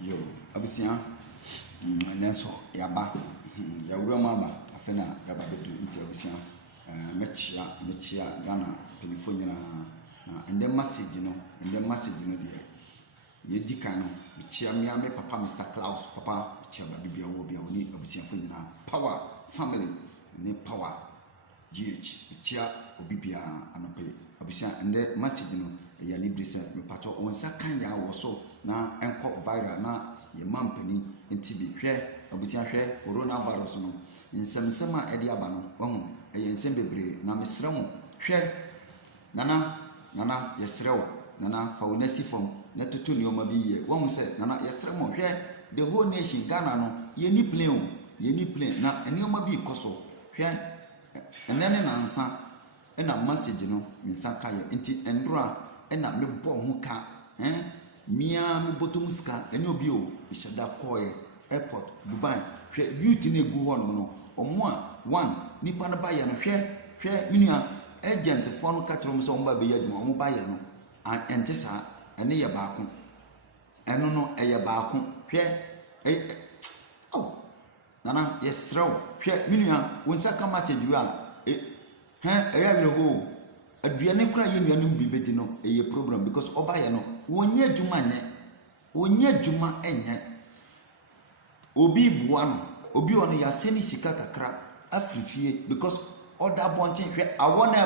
Yo, abusia, nanso yaba, yawura maba, afena yaba bedu nti abusia, mechia Ghana penifo nyina na ende message no de ye di kan no mechia me papa Mr. Klaus, papa mechia ba bibia wo bia oni abusia fo nyina power family ne power GH mechia obibia anope abusia ende message no ya libre se me pato on sakan ya wo so na enkop viral na ye mampani nti bi hwe abusia hwe coronavirus no nsemsema edi aba no wahu eye nsem bebre na mesrɛ mo hwe nana yesrɛ wo nana fa wo nasi fom na tutu nioma bi ye wahu sɛ nana yesrɛ mo hwe the whole nation Ghana no ye ni plane na nioma bi koso hwe enene na nsa ena message no minsa kaye nti endura ena me bo ho ka mia me botom ska ene obi o ishada koye airport Dubai hwe youth na egu ho no omo a one nipa na ba ye no hwe minua agent fo no ka trom so mba be yadum omo ba ye no ente sa ene ye baako eno no eye baako hwe nana yesrew hwe minua wonsa ka message wi a eya bi ho aduane kura ye nuanum bi bedi no eye problem because oba ye no wonye adwuma enye obi bua no obi ono ya seni sika kakra afrifie because order bontin hwe awona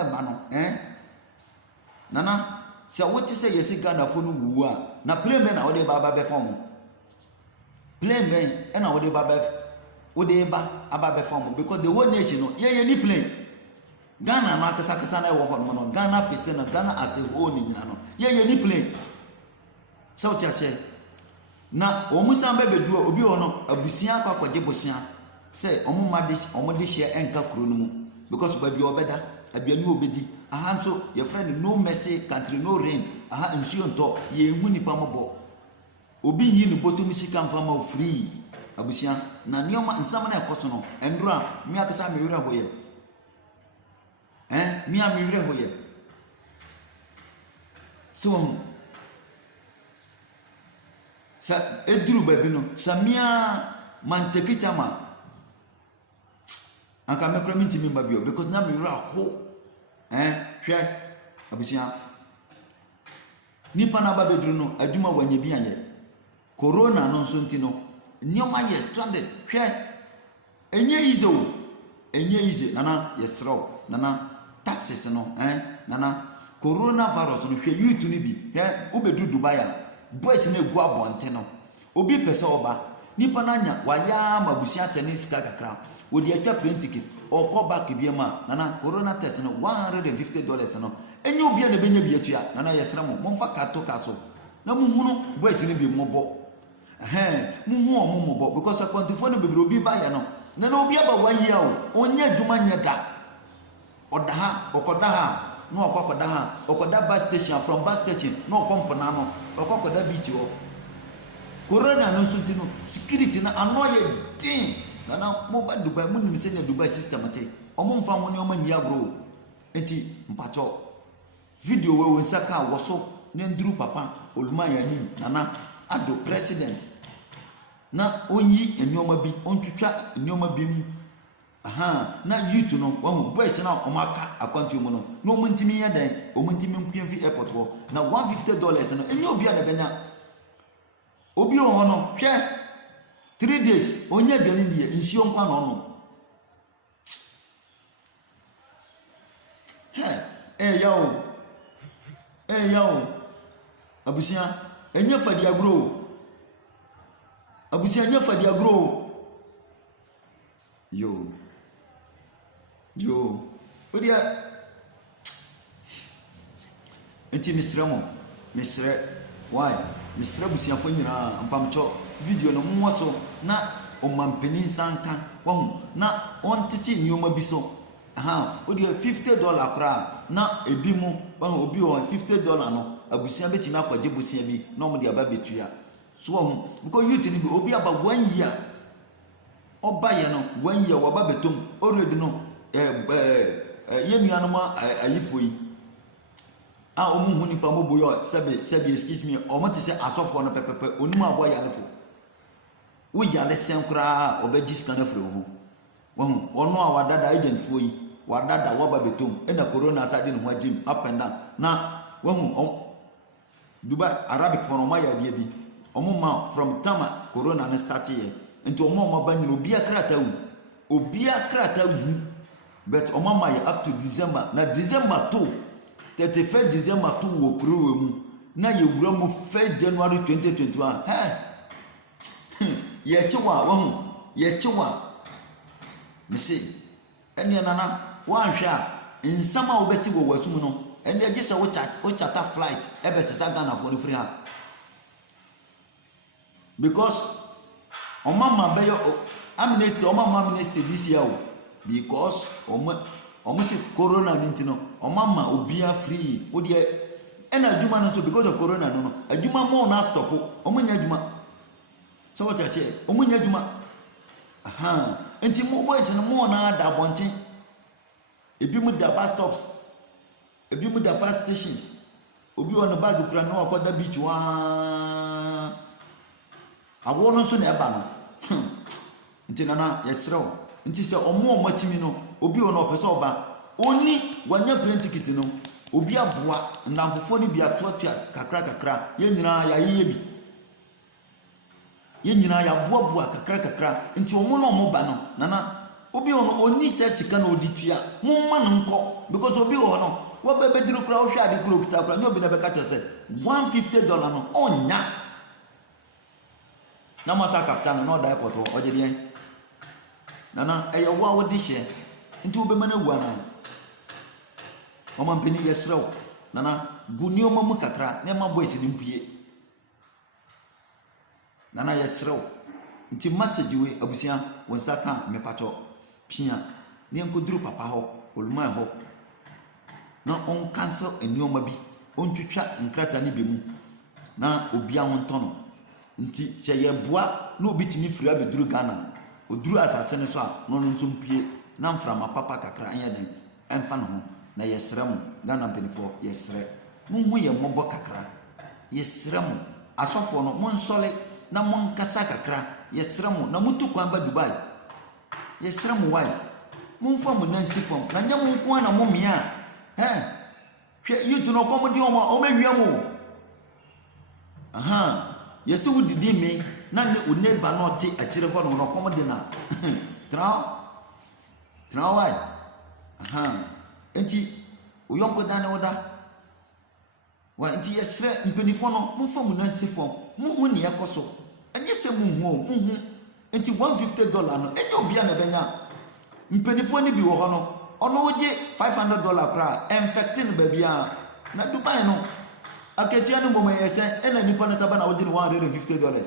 eba no nana se wote se yesi Ghana fo no wu a na plane na wode baba be form plane na wode baba aba be form because the whole nation no ye ni plane Ghana na kasa na wo ho no Ghana pese na Ghana as a whole ni nyina no ye ni plane so tiase na omusan bebedu obi ono abusia akwaje bosia say omode share enka kuro no mu because baby obeda abiani obedi aha nso your friend no mercy country no rain aha nsuo nto ye hu nipa mobo obi yi ni botom sika mfama free abusia na nioma nsam na ekoso no endura mi akasa me were hoye mi am were hoye so sa eduru baby no samia mantekita ma anka me kra minti mi babio because na me were ho hwe abusia nipa na babeduru no aduma wanye bi anye corona no nso ntino nioma ye stranded hwe enye easy nana yesrew nana taxes no nana coronavirus no hwe youth ni bi obedu Dubai boys na egu abonte no obi pese oba nipa na nya waya mabusia sene sika kakra wodi atwa plane ticket okọ back biema nana corona test no $150 no enye obi na benya bi atua nana yesre mo momfa kato kaso na muhunu boys ni bi mobo muhu omomobo because akwantifo no bebre obi ba ya no nana obi aba 1 year o onye adwuma nya da okoda ha no okokoda ha okoda bus station from bus station no kompona no okokoda beach o corona no sutino security na anoye tin nana mo ba Dubai mo nim se na Dubai system ate omo mfa ho ne omo ni agro enti mpacho video we won saka woso ne nduru papa olumanya nim nana ado president na onyi enioma bi ontwetwa enioma bi mu na youth no wahu boys na omaka account mu no no muntimi ya dan omuntimi mpuenfi airport ho na $150 no enye obi na benya obi ho no hwe 3 days onye biani die nsuo nkwa no yawo abusia enye fadi agro yo odia enti misre why misre busia fo nyina mpamcho video no mwaso na omampeni sanka wahu na ontiti nyoma biso odia $50 kra na ebi mu wahu obi o $50 no abusia betimi akwaje busia bi na omde aba betua so wahu because youth ni bi obi aba 1 year oba ye no 1 year waba betom already no yenuanoma ayifo yi a omu hu nipa mo boyo sebe excuse me omo te se asofo no pepepe onimu abo yalefo wo yale sen kura obeji scan afre ho wo ono a wadada agent fo yi wadada waba betom na corona asade no ho agim up and down na wo Dubai Arabic for my idea bi omo ma from tama corona na start here into omo ba nyiro obi akrata wu but omo ma up to December na December 2 31 December 2 wo pro mu na ye wura mu 1 January 2021 ye chiwa wo ye chiwa mesi ene nana wan hwa nsama wo beti wo wasum no ene age se wo chata flight ebe se Ghana for free ha because omama beyo amnesty omama amnesty this year because omo se corona nintino omama obia free wo de ena adwuma no so because of corona no adwuma mo na stop omo nya adwuma so what I say omo nya adwuma enti mo boys no mo na da bonten ebi mu da bus stops ebi mu da bus stations obi on the bag kura no akoda beach wa awo no so na eba no enti nana yesrew enti se omo matimi no obi ono opese oba oni wanya plane ticket no obi aboa ndamfofo ni bi atoatua kakra ye nyina ya yeye bi ye nyina ya boa kakra enti omo no mo ba no nana obi ono oni se sika na oditua mo ma no nko because obi ono wo bebeduru kra wo hwa ade kro kita kra nyobi na beka chese $150 no onya na masa captain no da airport o jede nana eyo wo wodi hye nti obe mana wu ana o man peni yesrew nana guni o mamu kakra na ma boys ni mpie nana yesrew nti message we abusia wonsa ka me pacho pia ni enkoduru papa ho oluma ho na on cancel enioma bi on twitwa nkrata ni bemu na obia ho ntono nti se ye boa na obitimi firi abeduru Ghana oduru asase ne so a no nso mpie na mframa papa kakra anya den emfa no ho na yesre mu Ghana benefo yesre mu hu ye mobo kakra yesre mu asofo no mon sole na mon kasa kakra yesre mu na mutu kwan ba Dubai yesre mu wai mon fa mu nansi fom na nya mon ko na mo mia hwe yutu no komodi o mawia mu yesi wudidi me na ne oneba no te akire ho no komodi na tra wai enti oyonko dane oda wa enti yesre mpenifo no mo fa mu nansi fom mo hu ne yakoso anye se mu hu enti $150 no enye obia na benya mpenifo ni bi wo ho no ono oje $500 kra infecting babia na Dubai no aketia no moma yese ena nipa na saba na oje $150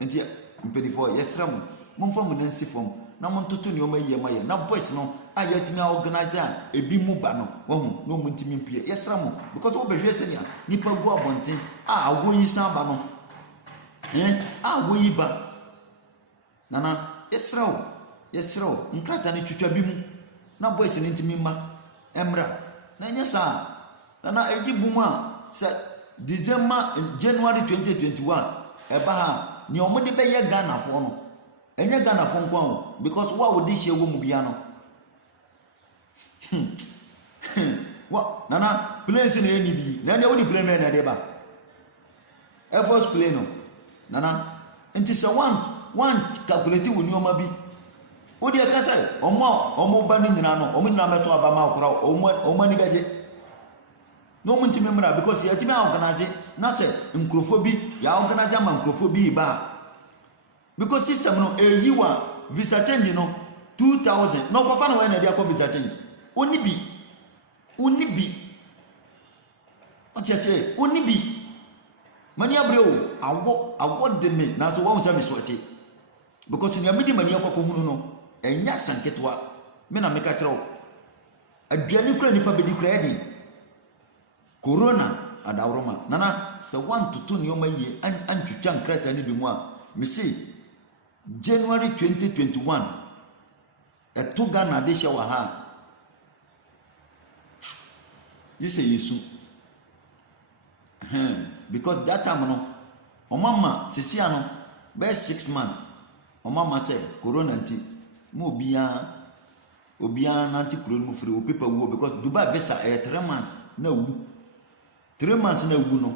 enti mpenifo yesre mu momfa mu nansi fom na montoto ne omaye maye na boys no ayatimi organize ebi mu ba no wahu no mu ntimi mpie yesra mu because wo behwe senia nipa gu abonten awo yi san ba no awo yi ba nana yesra nkrata ne twitwa bi mu na boys ne ntimi mma emra na nyesa nana egibu mu a se December January 2021 eba ha ni omode be ye Ghana fo no enye Ghana fo nko an because wa wo de hye wo mu bia no wa nana plane na eni bi na ne wo di plane na de ba Air Force plane no nana enti se one calculate wo ni o ma bi wo de ka sai omo ba ni nyina no omo nyina meto aba ma okora omo ni beje no mo ntimi mra because ya timi organize na se nkrofo bi ya organize ama nkrofo bi ba because system no eyiwa visa change no 2000 no ko fa na we na dia ko visa change oni bi o ti say oni bi mani abreo awo de me na so wa me sote because ni amidi mani akoko hunu no enya sanketwa me na meka kire o aduani kura nipa bedi kura edi corona adawroma nana se want to tune yoma ye an twitwa nkrata ni bi mu a me say January 2021 eto Ghana de hye wa ha yese yesu because that time no omama sisia no be 6 months omama say corona nti mo obia nanti kuro no free o paper wo because Dubai visa 3 months na wu 3 months na wu no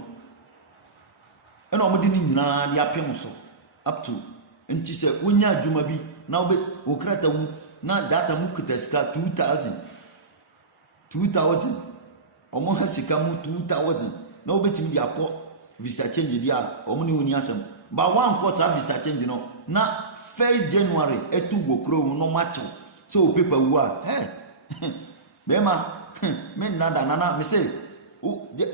ena omodi ni nyina de apem so up to nti se wonya adwuma bi na wo krata wu na data mu kitaska 2000 omo hasika mu 2000 na obetimi dia akọ visa change dia omo ni woni asem ba one course visa change no na 1st January etu go kro no macho so paper wu a bema men nada nana me say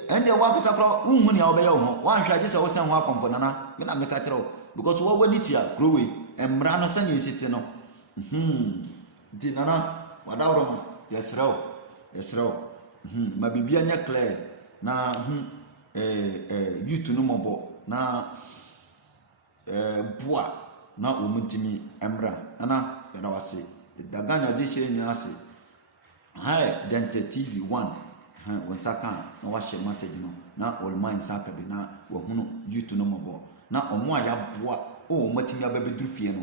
ende wa kasa kro unhu ni obeya ho wan hwa je se wo sen ho akomfo nana me na me ka tro because wo wani tia kro we emra no sanye siti no di nana wadawro yesraw ma bibia nya clear na youth no mobo na boa na omuntimi emra nana na wase daganya de she ni ase Dente TV 1 won saka na wa share message no na all mind saka be na wo hunu youth no mobo na omo aya boa o matimi ababedru fie no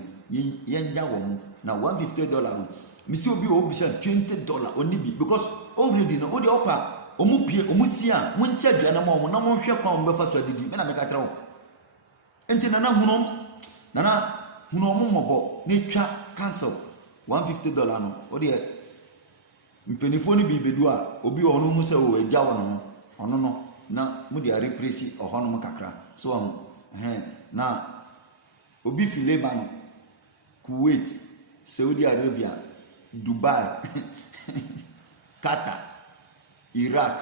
yenja wo mu na $150 no misi obi o bisha $20 oni bi because already no odi opa omu pie omu sia mo ncha dua na mo na mo hwe kwa mo befa so adidi me na me ka tra wo enti nana hunom mobo ni twa cancel $150 no odi mpenifo ni bi bedu a obi ono mu se wo agya wo no ono no na mu dia represi ohono mo kakra so na obi fi Lebanon, Kuwait, Saudi Arabia, Dubai, Qatar, Iraq.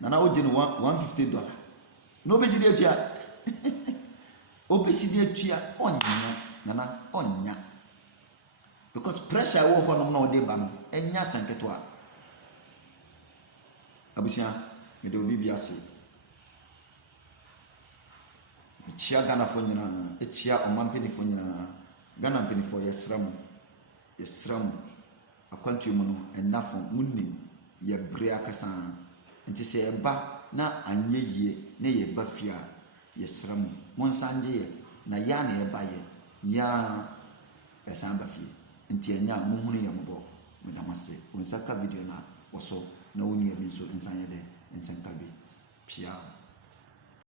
Nana ojeno $150. No be see tia. Obesity tia onya nana onya. Because pressure wo ko no de ba no enya sanketwa. Abusia me de obi biase. Chia Ghana for nyina etia omampeni for nyina Ghana mpeni for yesram akwantu mu no enafo munnim ye bre akasa nti se eba na anye yie na ye ba fia yesram monsanje ye na ya na eba ye ya esan ba fie nti enya muhunu ye mbo medamase wonsaka video na woso na wonu ye bi so ensanye de ensanka bi pia